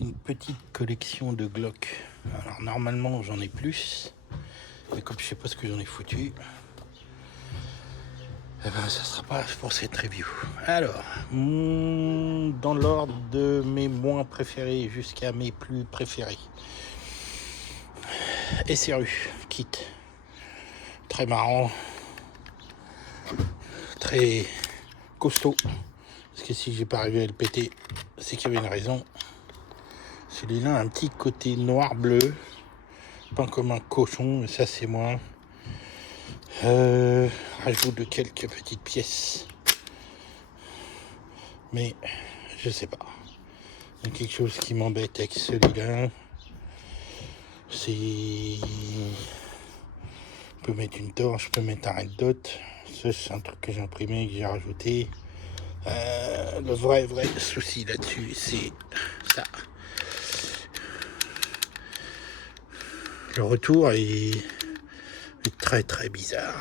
une petite collection de Glock. Alors normalement j'en ai plus, mais comme je sais pas ce que j'en ai foutu, eh ben, ça sera pas pour cette review. Alors, dans l'ordre de mes moins préférés jusqu'à mes plus préférés. SRU, kit. Très marrant, très costaud. Parce que si j'ai pas arrivé à le péter, c'est qu'il y avait une raison. Celui-là a un petit côté noir-bleu, pas comme un cochon, mais ça c'est moi. Rajout de quelques petites pièces. Mais je sais pas. Il y a quelque chose qui m'embête avec celui-là. C'est... Je peux mettre une torche, je peux mettre un red dot. Ça c'est un truc que j'ai imprimé, que j'ai rajouté. Le vrai souci là-dessus, c'est ça. Le retour est très très bizarre.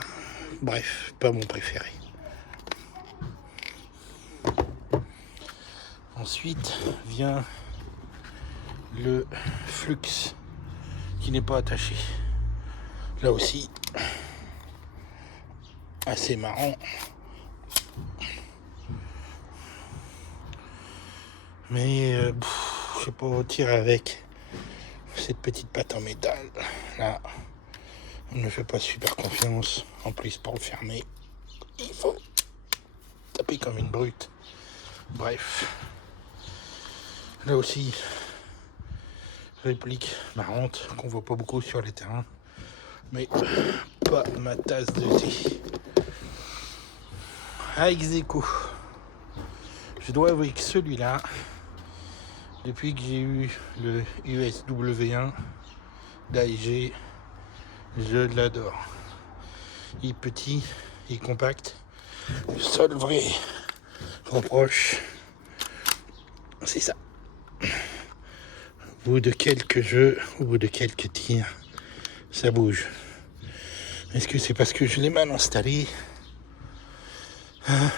Bref, pas mon préféré. Ensuite vient le flux qui n'est pas attaché. Là aussi, assez marrant. Mais je sais pas tirer avec cette petite patte en métal. Là, on ne fait pas super confiance. En plus, pour le fermer, il faut taper comme une brute. Bref. Là aussi, réplique marrante qu'on voit pas beaucoup sur les terrains. Mais pas ma tasse de thé. À ex-aequo, je dois avouer que celui-là, depuis que j'ai eu le USW1 d'AEG, je l'adore. Il est petit, il est compact. Le seul vrai reproche, c'est ça. Au bout de quelques jeux, au bout de quelques tirs, ça bouge. Est-ce que c'est parce que je l'ai mal installé?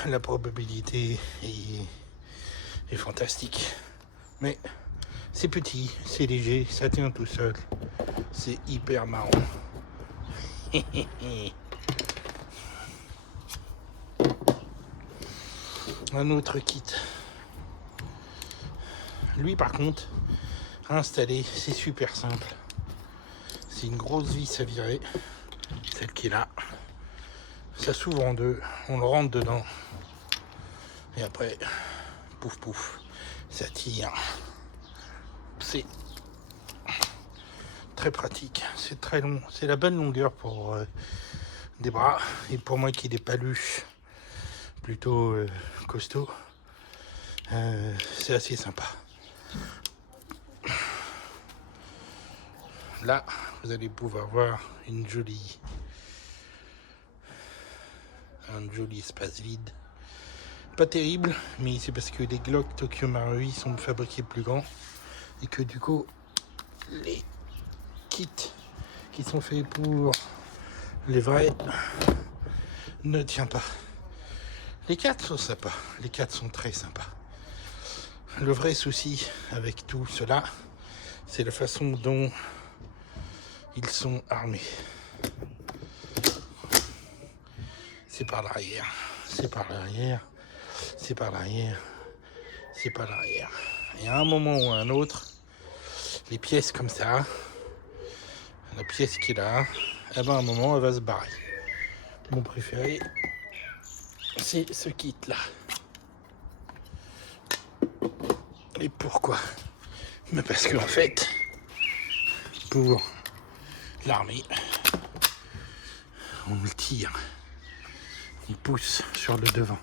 La probabilité est fantastique. Mais c'est petit, c'est léger, ça tient tout seul. C'est hyper marrant. Un autre kit. Lui par contre, à installer, c'est super simple. C'est une grosse vis à virer, celle qui est là. Ça s'ouvre en deux, on le rentre dedans. Et après, pouf pouf, ça tire. C'est très pratique, c'est très long. C'est la bonne longueur pour des bras. Et pour moi qui ai des paluches plutôt costauds, c'est assez sympa. Là, vous allez pouvoir voir un joli espace vide. Pas terrible, mais c'est parce que les Glock Tokyo Marui sont fabriqués plus grands et que du coup, les kits qui sont faits pour les vrais ne tiennent pas. Les 4 sont sympas, les 4 sont très sympas. Le vrai souci avec tout cela, c'est la façon dont ils sont armés. C'est par l'arrière, c'est par l'arrière, c'est par l'arrière, c'est par l'arrière. Et à un moment ou à un autre, les pièces comme ça, la pièce qui est là, eh ben à un moment elle va se barrer. Mon préféré, c'est ce kit là. Et pourquoi? Mais parce qu'en fait, pour l'armée, on le tire, on pousse sur le devant.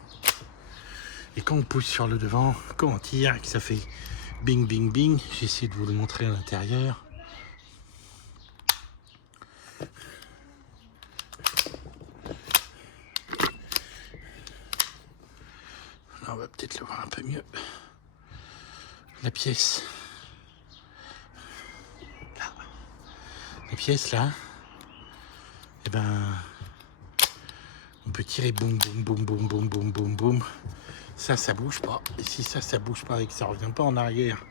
Et quand on pousse sur le devant, quand on tire, que ça fait bing bing bing, j'essaie de vous le montrer à l'intérieur. Là, on va peut-être le voir un peu mieux. La pièce. Là. La pièce là. Et ben, on peut tirer boum boum boum boum boum boum boum boum. Ça bouge pas. Et si ça bouge pas et que ça revient pas en arrière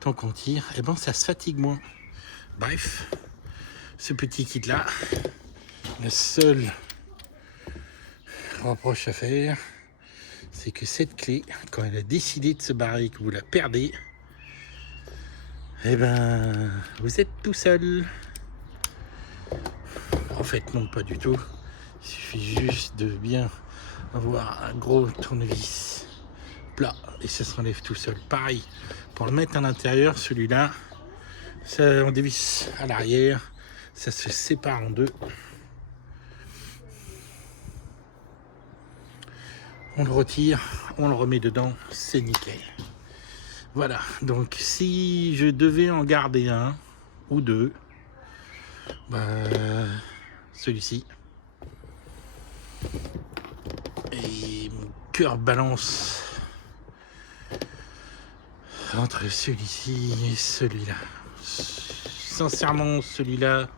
tant qu'on tire, et ben ça se fatigue moins. Bref, ce petit kit là, le seul reproche à faire, c'est que cette clé, quand elle a décidé de se barrer et que vous la perdez, eh ben vous êtes tout seul. En fait non, pas du tout. Il suffit juste de bien avoir un gros tournevis plat et ça se relève tout seul. Pareil, pour le mettre à l'intérieur, celui-là, on dévisse à l'arrière, ça se sépare en deux. On le retire, on le remet dedans, c'est nickel. Voilà, donc si je devais en garder un ou deux, celui-ci. Et mon cœur balance entre celui-ci et celui-là. Sincèrement, celui-là,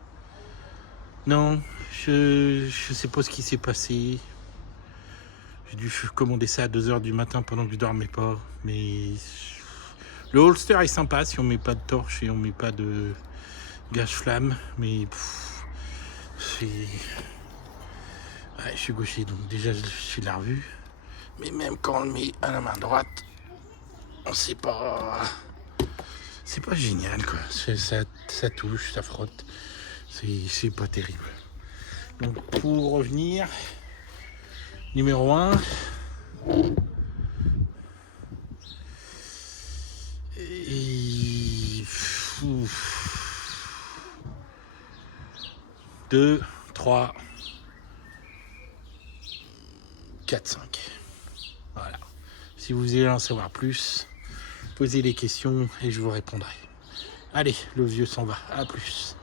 non, je sais pas ce qui s'est passé. J'ai dû commander ça à 2h du matin pendant que je dormais pas. Mais le holster est sympa si on met pas de torche et on met pas de gage-flamme. Mais ouais, je suis gaucher, donc déjà je suis la revue. Mais même quand on le met à la main droite, on sait pas. C'est pas génial quoi. Ça touche, ça frotte. C'est pas terrible. Donc pour revenir, numéro 1. Et 2, 3, 4, 5. Voilà. Si vous voulez en savoir plus, posez les questions et je vous répondrai. Allez, le vieux s'en va. À plus.